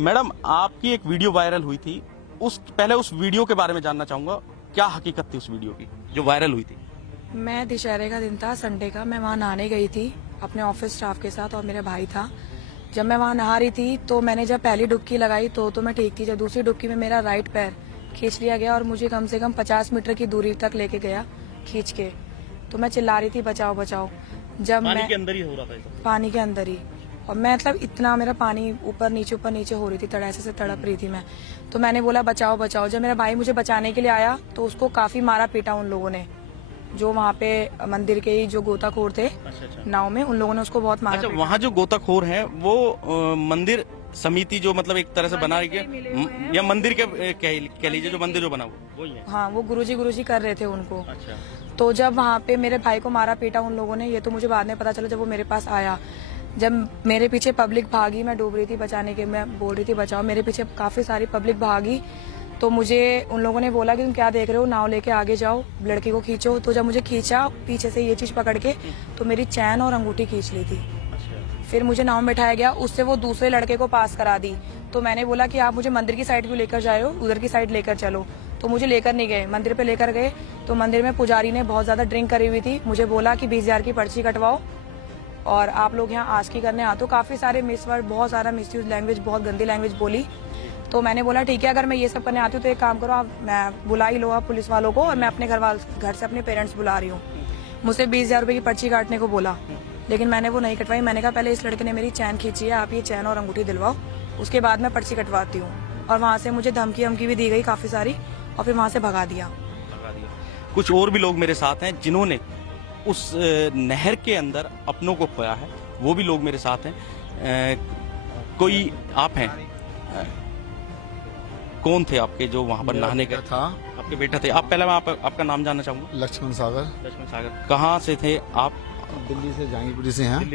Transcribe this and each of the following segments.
Madam, आपकी एक video viral हुई थी। पहले उस वीडियो के बारे में जानना चाहूंगा, क्या हकीकत थी उस वीडियो की जो वायरल हुई थी? मैं दशहरे का दिन था, संडे का। मैं वहाँ नहाने गई थी अपने ऑफिस स्टाफ के साथ और मेरा भाई था। जब मैं वहाँ नहा रही थी तो मैंने जब पहली डुबकी लगाई तो मैं ठीक थी। जब दूसरी डुबकी में मेरा राइट पैर खींच लिया गया और मुझे कम से कम 50 मीटर की दूरी तक लेके गया खींच के। तो मैं चिल्ला रही थी बचाओ बचाओ। जब पानी के अंदर ही हो रहा था ऐसा? पानी के अंदर ही। और मैं मतलब इतना मेरा पानी ऊपर नीचे हो रही थी, ऐसे से तड़प रही थी मैं। तो मैंने बोला बचाओ बचाओ। जब मेरा भाई मुझे बचाने के लिए आया तो उसको काफी मारा पीटा उन लोगों ने, जो वहाँ पे मंदिर के ही जो गोताखोर थे। अच्छा। नाव में उन लोगों ने उसको बहुत मारा। अच्छा, वहाँ जो गोताखोर हैं वो मंदिर समिति जो मतलब एक तरह से बना रही है, या मंदिर के कह लीजिए, जो मंदिर जो बना हुआ वही है? हाँ, वो गुरुजी कर रहे थे उनको। अच्छा। तो जब वहाँ पे मेरे भाई को मारा पीटा उन लोगों ने, ये तो मुझे बाद में पता चला जब वो मेरे पास आया। जब मेरे पीछे पब्लिक भागी, मैं डूब रही थी बचाने के, मैं बोल रही थी बचाओ, मेरे पीछे काफी सारी पब्लिक भागी। तो मुझे उन लोगों ने बोला कि तुम क्या देख रहे हो, नाव लेके आगे जाओ, लड़की को खींचो। तो जब मुझे खींचा पीछे से ये चीज पकड़ के, तो मेरी चैन और अंगूठी खींच ली थी। फिर मुझे नाव में बैठाया गया, उससे वो दूसरे लड़के को पास करा दी। तो मैंने बोला कि आप मुझे मंदिर की साइड क्यों लेकर जा रहे हो, उधर की साइड लेकर चलो। तो मुझे लेकर नहीं गए, मंदिर पे लेकर गए। तो मंदिर में पुजारी ने बहुत ज्यादा ड्रिंक करी हुई थी, मुझे बोला कि 20,000 की पर्ची कटवाओ और आप लोग यहाँ आस्की करने आते हो। काफी सारे मिसवर्ड, बहुत सारा मिसयूज लैंग्वेज, बहुत गंदी लैंग्वेज बोली। तो मैंने बोला ठीक है, अगर मैं ये सब करने आती हूँ तो एक काम करो, आप मैं बुला ही लो आप पुलिस वालों को, और मैं अपने घर से अपने पेरेंट्स बुला रही हूँ। मुझसे 20,000 रुपए की पर्ची काटने को बोला, लेकिन मैंने वो नहीं कटवाई। मैंने कहा पहले इस लड़के ने मेरी चैन खींची है, आप ये चैन और अंगूठी दिलवाओ, उसके बाद मैं पर्ची कटवाती हूँ। और वहाँ से मुझे धमकी भी दी गई काफी सारी, और फिर वहाँ से भगा दिया। कुछ और भी लोग मेरे साथ हैं जिन्होंने उस नहर के अंदर अपनों को खोया है, वो भी लोग मेरे साथ हैं। कोई आप हैं? कौन थे आपके जो वहाँ पर नहाने गए? था, आपके बेटा थे। आप पहले मैं आपका नाम जानना चाहूंगा। लक्ष्मण सागर। लक्ष्मण सागर, कहाँ से थे आप? दिल्ली से, जहांगीरपुरी से हैं।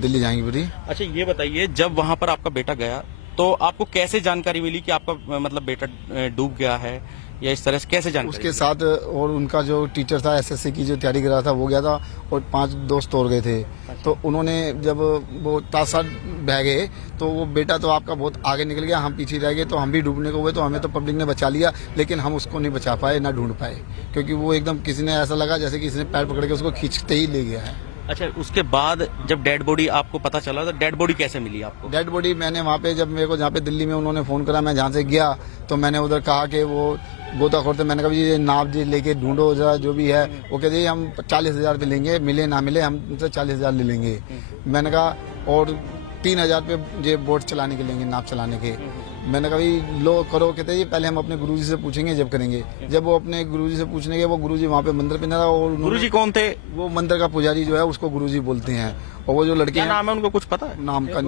दिल्ली जहांगीरपुरी। अच्छा, ये बताइए, जब वहाँ पर आपका बेटा गया तो आपको कैसे जानकारी मिली कि आपका मतलब बेटा डूब गया है, या इस तरह से कैसे जानकारी? उसके साथ और उनका जो टीचर था, एसएससी की जो तैयारी कर रहा था, वो गया था और 5 दोस्त और गए थे। तो उन्होंने जब वो तासाद बह गए तो वो बेटा तो आपका बहुत आगे निकल गया, हम पीछे रह गए। तो हम भी डूबने को हुए, तो हमें तो पब्लिक ने बचा लिया, लेकिन हम उसको नहीं बचा पाए, ना ढूंढ पाए, क्योंकि वो एकदम किसी ने ऐसा लगा जैसे किसी ने पैर पकड़ के उसको खींचते ही ले गया है। अच्छा, उसके बाद जब डेड बॉडी आपको पता चला, तो डेड बॉडी कैसे मिली आपको? डेड बॉडी मैंने वहाँ पे, जब मेरे को जहाँ पे दिल्ली में उन्होंने फोन करा, मैं जहाँ से गया तो मैंने उधर कहा कि वो गोताखोर थे, मैंने कहा ये नाव जी लेके ढूंढो जरा जो भी है। वो कहते हम 40,000 पे लेंगे, मिले ना मिले हम उनसे 40,000 ले लेंगे। मैंने कहा और 3,000 पे ये बोट चलाने के लेंगे, नाव चलाने के। मैंने कहा भाई लो करो। कहते जी पहले हम अपने गुरुजी से पूछेंगे जब करेंगे। जब वो अपने गुरुजी से पूछने गए, वो गुरुजी वहाँ पे मंदिर पे न था। और गुरुजी कौन थे? वो मंदिर का पुजारी जो है उसको गुरुजी बोलते हैं। और वो जो लड़के, क्या नाम है उनको, कुछ पता है? नाम का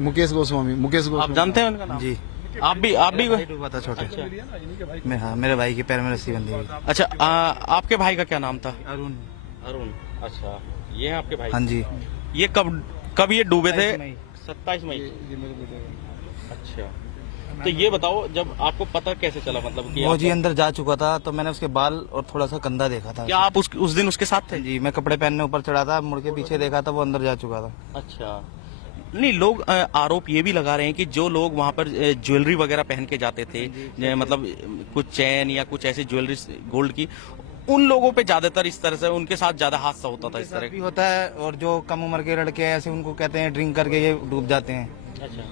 मुकेश गोस्वामी। आप जानते हैं उनका नाम? जी। आप भी डूबा था छोटे। मैं, हाँ, मेरे भाई के पैर में रस्सी बंधी हुई। अच्छा, आपके भाई का क्या नाम था? अरुण। अरुण। अच्छा, ये है आपके भाई? हाँ जी। ये कब ये डूबे थे? 27 मई। अच्छा, तो ये बताओ, जब आपको पता कैसे चला, मतलब कि वो जी अंदर जा चुका था, तो मैंने उसके बाल और थोड़ा सा कंधा देखा था। क्या आप उस दिन उसके साथ थे? जी, मैं कपड़े पहनने ऊपर चढ़ा था, मुड़ के पीछे देखा था, वो अंदर जा चुका था। अच्छा, नहीं, लोग आरोप ये भी लगा रहे हैं कि जो लोग वहाँ पर ज्वेलरी वगैरह पहन के जाते थे, मतलब कुछ चैन या कुछ ऐसी ज्वेलरी गोल्ड की, उन लोगों पे ज्यादातर इस तरह से उनके साथ ज्यादा हादसा होता था। इस तरह भी होता है, और जो कम उम्र के लड़के हैं ऐसे, उनको कहते हैं ड्रिंक करके ये डूब जाते हैं। अच्छा,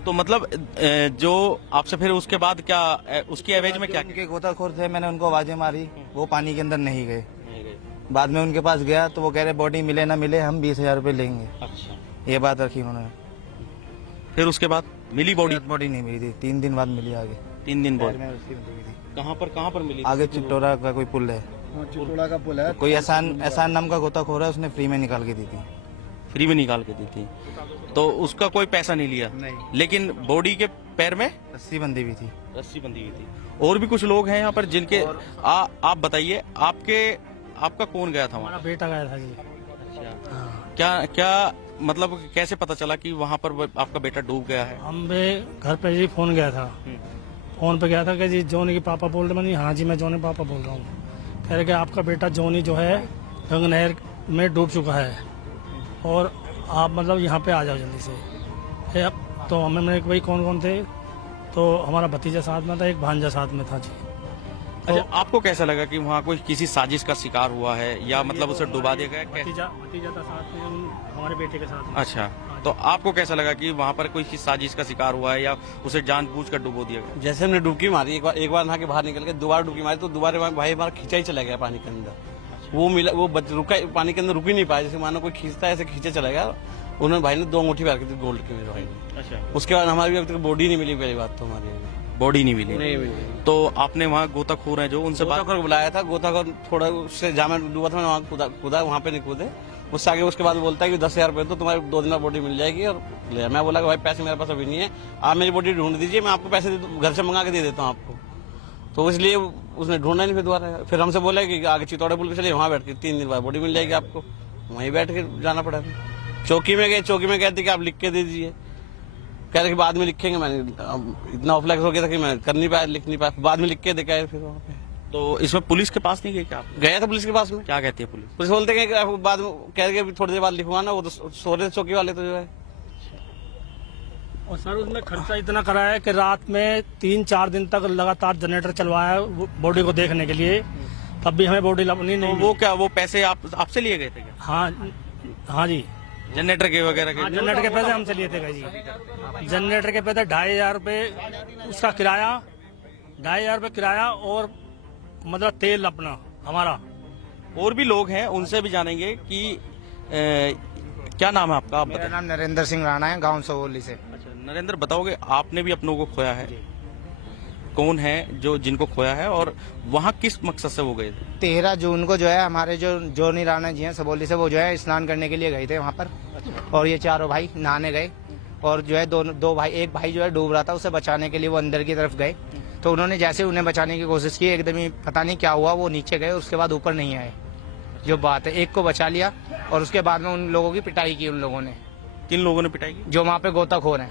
तो मतलब जो आपसे फिर उसके बाद क्या उसकी एवज में क्या? उनके गोताखोर थे, मैंने उनको आवाजें मारी, वो पानी के अंदर नहीं गए। बाद में उनके पास गया तो वो कह रहे बॉडी मिले ना मिले हम 20,000 रुपए लेंगे। अच्छा, ये बात रखी उन्होंने। फिर उसके बाद मिली बॉडी? बॉडी नहीं मिली थी, 3 दिन बाद मिली आगे। 3 दिन बाद? पैर में रस्सी बंधी हुई थी। कहाँ पर मिली? आगे चिट्टोरा का कोई पुल है, चिटोड़ा का पुल है। कोई एहसान नाम का गोताखोर है, उसने फ्री में निकाल के दी थी। फ्री में निकाल के दी थी, तो उसका कोई पैसा नहीं लिया? नहीं। लेकिन बॉडी के पैर में रस्सी बंधी हुई थी। रस्सी बंधी हुई थी। और भी कुछ लोग हैं यहाँ पर जिनके आप बताइए, आपका कौन गया था वहाँ? हमारा बेटा गया था जी। अच्छा, क्या मतलब कैसे पता चला कि वहाँ पर आपका बेटा डूब गया है? हम भी घर पे जी फोन गया था, फोन पे गया था कि जी जॉनी के पापा बोल रहे हैं। हाँ जी, मैं जॉनी पापा बोल रहा हूँ। कह रहे कि आपका बेटा जॉनी जो है गंगा नहर में डूब चुका है, और आप मतलब यहाँ पे आ जाओ जल्दी से। तो हमें मैंने भाई कौन कौन थे, तो हमारा भतीजा साथ में था, एक भांजा साथ में था जी। तो अच्छा, आपको कैसा लगा कि वहाँ कोई किसी साजिश का शिकार हुआ है या मतलब उसे डुबा दिया गया? भतीजा था साथ में हमारे बेटे के साथ में। अच्छा, तो आपको कैसा लगा कि वहाँ पर कोई साजिश का शिकार हुआ है या उसे जानबूझकर डुबो दिया गया? जैसे हमने डुबकी मारी, एक बार नहा के बाहर निकल के दोबारा डुबकी मारी तो दोबारा भाई हमारा खींचा ही चला गया पानी के अंदर। वो मिला, वो रुका पानी के अंदर, रुक ही नहीं पाया, जैसे मानो कोई खींचता है ऐसे खींचे चला गया। उन्होंने भाई ने 2 अंगूठी पहन की थी गोल्ड की मेरे भाई ने। अच्छा, उसके बाद हमारी अभी तक बॉडी नहीं मिली, पहली बात तो हमारी बॉडी नहीं मिली। नहीं मिली। तो आपने वहाँ गोताखोर हैं जो उनसे बात गोताखोर बुलाया था, गोताखोर थोड़ा उससे जहाँ मैं डूबा था मैंने वहाँ कूदा, वहाँ पे नहीं कूदे। उससे आगे उसके बाद बोलता है कि 10,000 रुपये तो तुम्हारी 2 दिन में बॉडी मिल जाएगी। और ले मैं बोला कि भाई पैसे मेरे पास अभी नहीं है, आप मेरी बॉडी ढूंढ दीजिए, मैं आपको पैसे घर से मंगा के दे देता हूँ आपको। तो इसलिए उसने ढूंढा नहीं फिर दोबारा। फिर हमसे बोला कि आगे चितौड़े पुल पे चलिए, वहाँ बैठ के 3 दिन बाद बॉडी मिल जाएगी आपको। वहीं बैठ के जाना पड़ा। चौकी में गए, चौकी में कहती कि आप लिख के दे दीजिए, कह रहे कि बाद में लिखेंगे। मैंने इतना ऑफलाइक हो गया था कि मैं कर नहीं पाया, लिख नहीं पाया, बाद में लिख के देखा है फिर वहाँ पे। तो इसमें पुलिस के पास नहीं गए क्या आप? गया था पुलिस के पास में। क्या कहती है पुलिस? पुलिस बोलते हैं कि बाद में कह रहे कि थोड़ी देर बाद लिखवा ना, वो तो सो रहे चौकी वाले तो जो है। और सर उसमें खर्चा इतना करा है कि रात में 3-4 दिन तक लगातार जनरेटर चलवाया है बॉडी को देखने के लिए, तब भी हमें बॉडी नहीं तो वो क्या, वो पैसे आपसे लिए गए थे क्या? हाँ जी, जनरेटर के वगैरह के? जनरेटर के पैसे हमसे लिए थे जी। जनरेटर के पैसे 2,500 रुपये उसका किराया, 2,500 रुपये किराया, और मतलब तेल अपना हमारा। और भी लोग हैं, उनसे भी जानेंगे कि क्या नाम है आपका? आप मेरा बताएं। नाम नरेंद्र सिंह राणा है, गांव सवोली से। अच्छा नरेंद्र, बताओगे आपने भी अपनों को खोया है, कौन है जो जिनको खोया है और वहाँ किस मकसद से वो गए थे? 13 जून को जो है हमारे जो जोनी राणा जी हैं सबोली से, वो जो है स्नान करने के लिए गए थे वहाँ पर। और ये चारों भाई नहाने गए, और जो है दो भाई, एक भाई जो है डूब रहा था, उसे बचाने के लिए वो अंदर की तरफ गए। तो उन्होंने जैसे उन्हें बचाने की कोशिश की, एकदम ही पता नहीं क्या हुआ, वो नीचे गए, उसके बाद ऊपर नहीं आए। जो बात है, एक को बचा लिया और उसके बाद में उन लोगों की पिटाई की उन लोगों ने। किन लोगों ने पिटाई की? जो वहाँ पे गोताखोर हैं।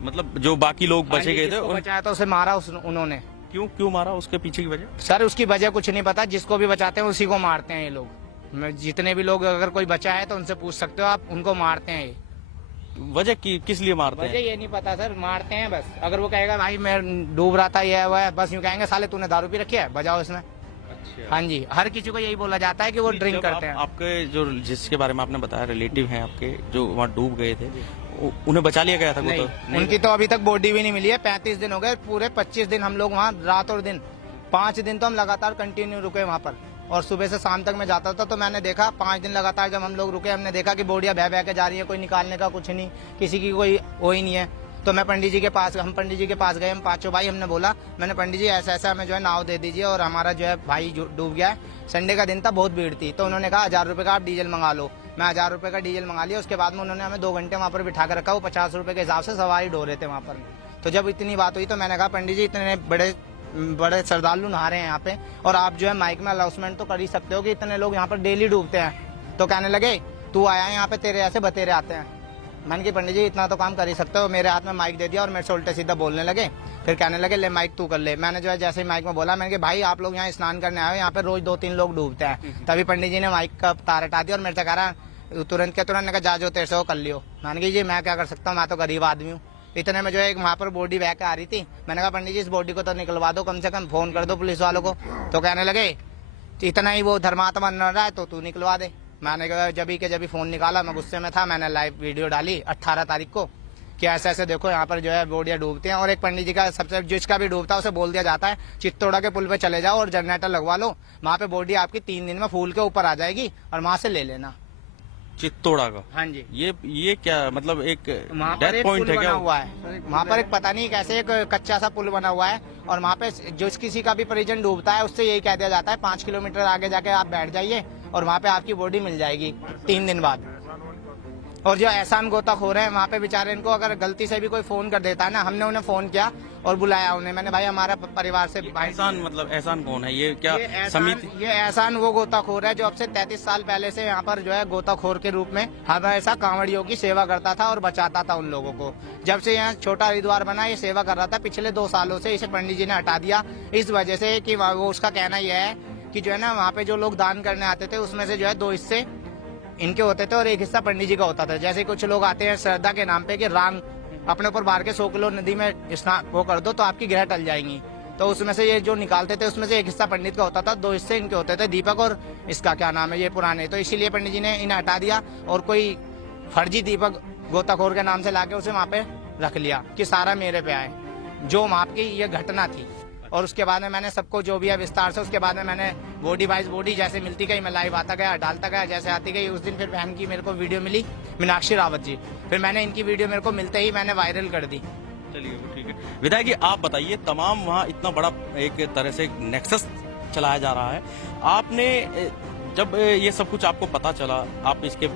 मतलब जो बाकी लोग बचे गए थे जिसको बचाया था उसे मारा उन्होंने। क्यों मारा? उसके पीछे की वजह? सर उसकी वजह कुछ नहीं पता, जिसको भी बचाते हैं उसी को मारते हैं ये लोग। जितने भी लोग, अगर कोई बचा है तो उनसे पूछ सकते हो आप, उनको मारते हैं ये। वजह किस लिए मारते वजह हैं? ये नहीं पता सर, मारते हैं बस। अगर वो कहेगा भाई मैं डूब रहा था, ये हुआ है, बस यूँ कहेंगे साले तूने दारू पी रखी है, बजाओ इसमें। अच्छा। हाँ जी, हर किसी को यही बोला जाता है कि वो ड्रिंक करते हैं। आपके जो जिसके बारे में आपने बताया रिलेटिव हैं आपके, जो वहाँ डूब गए थे, उन्हें बचा लिया गया था? नहीं, तो उनकी तो अभी तक बॉडी भी नहीं मिली है। 35 दिन हो गए, पूरे 25 दिन हम लोग वहाँ रात और दिन, 5 दिन तो हम लगातार कंटिन्यू रुके वहाँ पर। और सुबह से शाम तक मैं जाता था, तो मैंने देखा 5 दिन लगातार जब हम लोग रुके, हमने देखा कि बोडियां बह बह के जा रही है, कोई निकालने का कुछ नहीं, किसी की कोई वो ही नहीं है। तो मैं पंडित जी के पास, हम पंडित जी के पास गए, हम पांचों भाई, हमने बोला, मैंने पंडित जी ऐसा ऐसा हमें जो है नाव दे दीजिए, और हमारा जो है भाई डूब गया है। संडे का दिन था, बहुत भीड़ थी। तो उन्होंने कहा 1,000 रुपये का आप डीजल मंगा लो। मैं 1,000 रुपये का डीजल मंगा लिया। उसके बाद में उन्होंने हमें 2 घंटे वहाँ पर बिठा कर रखा। वो 50 रुपये के हिसाब से सवारी ढो रहे थे वहाँ पर। तो जब इतनी बात हुई तो मैंने कहा पंडित जी इतने बड़े श्रद्धालु नहा रहे हैं यहाँ पे, और आप जो है माइक में अनाउंसमेंट तो कर ही सकते हो कि इतने लोग यहाँ पर डेली डूबते हैं। तो कहने लगे तू आया है यहाँ पे, तेरे ऐसे बतेरे आते हैं। मैंने कहा पंडित जी इतना तो काम कर ही सकते हो। मेरे हाथ में माइक दे दिया और मेरे से उल्टे सीधा बोलने लगे। फिर कहने लगे ले माइक तू कर ले। मैंने जो है जैसे ही माइक में बोला, मैंने कहा भाई आप लोग यहाँ स्नान करने आए हो, यहाँ पे रोज 2-3 लोग डूबते हैं। तभी पंडित जी ने माइक का तार हटा दिया और मेरे से कह रहा तुरंत के तुरंत, कहा जा जो तेरे से वो कर लियो। मैंने कहा जी मैं क्या कर सकता हूँ, मैं तो गरीब आदमी हूँ। इतने में जो है एक वहाँ पर बॉडी बह के आ रही थी। मैंने कहा पंडित जी इस बॉडी को तो निकलवा दो, कम से कम फोन कर दो पुलिस वालों को। तो कहने लगे इतना ही वो धर्मात्मा न रहा है तो तू निकलवा दे। मैंने कहा जब फोन निकाला, मैं गुस्से में था, मैंने लाइव वीडियो डाली 18 तारीख को कि ऐसे ऐसे देखो यहाँ पर जो है बोडियां डूबती हैं। और एक पंडित जी का सबसे जिसका भी डूबता है उसे बोल दिया जाता है चित्तौड़ा के पुल पे चले जाओ और जनरेटर लगवा लो, वहाँ पे बॉडी आपकी 3 दिन में फूल के ऊपर आ जाएगी और वहाँ से ले लेना। चित्तौड़ा का? हाँ जी। ये क्या मतलब एक वहाँ पर डेथ एक पॉइंट पुल है बना क्या? हुआ है वहाँ पर, एक पता नहीं कैसे एक कच्चा सा पुल बना हुआ है। और वहाँ पे जो किसी का भी परिजन डूबता है उससे यही कह दिया जाता है 5 किलोमीटर आगे जाके आप बैठ जाइए और वहाँ पे आपकी बॉडी मिल जाएगी 3 दिन बाद। और जो एहसान गोताखोर है वहाँ पे बेचारे, इनको अगर गलती से भी कोई फोन कर देता है ना, हमने उन्हें फोन किया और बुलाया उन्हें। मैंने भाई हमारा परिवार से एहसान, मतलब एहसान कौन है? ये क्या समिति? ये एहसान वो गोताखोर है जो अब से 33 साल पहले से यहाँ पर जो है गोताखोर के रूप में हमेशा कांवड़ियों की सेवा करता था और बचाता था उन लोगों को। जब से यहाँ छोटा हरिद्वार बना ये सेवा कर रहा था। पिछले 2 सालों से इसे पंडित जी ने हटा दिया इस वजह से कि वो उसका कहना यह है कि जो है ना वहाँ पे जो लोग दान करने आते थे उसमें से जो है 2 हिस्से इनके होते थे और 1 हिस्सा पंडित जी का होता था। जैसे कुछ लोग आते हैं श्रद्धा के नाम पे कि रान अपने ऊपर बाहर के 100 किलो नदी में स्नान वो कर दो तो आपकी ग्रह टल जाएंगी। तो उसमें से ये जो निकालते थे उसमें से एक हिस्सा पंडित का होता था, 2 हिस्से इनके होते थे, दीपक और इसका क्या नाम है ये पुराने। तो इसीलिए पंडित जी ने इन्हें हटा दिया और कोई फर्जी दीपक गोताखोर के नाम से लाके उसे वहाँ पे रख लिया कि सारा मेरे पे आए, जो वहाँ की ये घटना थी। और उसके बाद में मैंने सबको जो भी है विस्तार से, उसके बाद में मैंने बॉडी वाइज बॉडी जैसे मिलती गई मैं लाइव आता गया, डालता गया, जैसे आती गई। उस दिन फिर बहन की मेरे को वीडियो मिली, मीनाक्षी रावत जी, फिर मैंने इनकी वीडियो मेरे को मिलते ही मैंने वायरल कर दी। चलिए वो ठीक है। विधायक जी आप बताइए, तमाम वहाँ इतना बड़ा एक तरह से नेक्सस चलाया जा रहा है, आपने जब ये सब कुछ आपको पता चला, आप इसके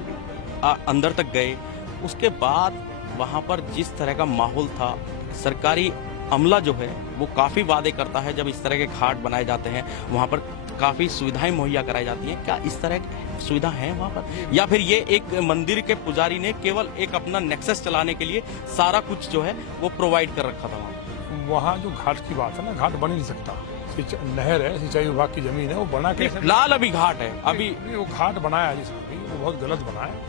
अंदर तक गए, उसके बाद वहाँ पर जिस तरह का माहौल था, सरकारी अमला जो है वो काफी वादे करता है, जब इस तरह के घाट बनाए जाते हैं वहाँ पर काफी सुविधाएं मुहैया कराई जाती हैं, क्या इस तरह की सुविधा है वहाँ पर, या फिर ये एक मंदिर के पुजारी ने केवल एक अपना नेक्सस चलाने के लिए सारा कुछ जो है वो प्रोवाइड कर रखा था वहाँ? वहाँ जो घाट की बात है ना, घाट बन ही नहीं सकता। नहर है, सिंचाई विभाग की जमीन है, वो बना कैसे? फिलहाल अभी घाट है, अभी वो घाट बनाया है जिसने भी, वो बहुत गलत बना है।